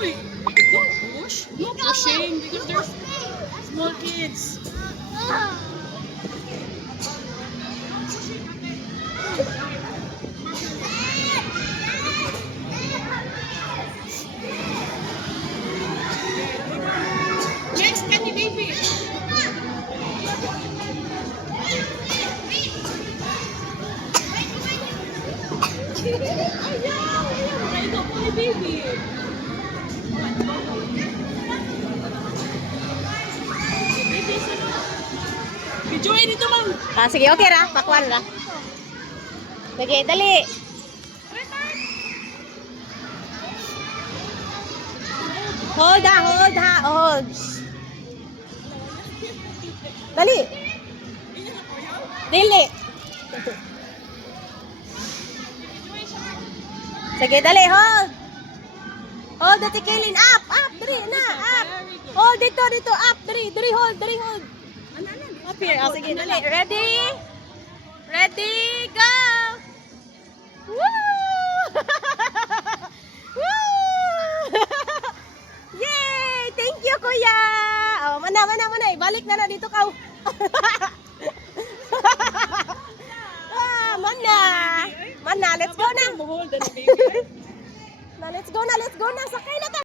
Uy, don't push. No pushing because there's small kids. Next, Candy Baby. Ayaw! Ayaw! Ito po ni Baby. Baby, sino? Videoin dito, ma'am. Ah, sige, okay ra. Pakwan ra. Sige, dali. Hold ha, hold ha, hold. Dali. Dili. Sige, dali, hold. Hold the tikilin. Up, up, dali, na, up. Hold dito, dito, up, dali, dali, hold, dali, hold. Up here. Oh, sige, dali. Ready? Ready, go! Woo! Woo! Yay! Thank you, kuya! Oh, mana. Ibalik na dito ka. Mana, let's go na. Hold the baby. Let's go na. Sakay na.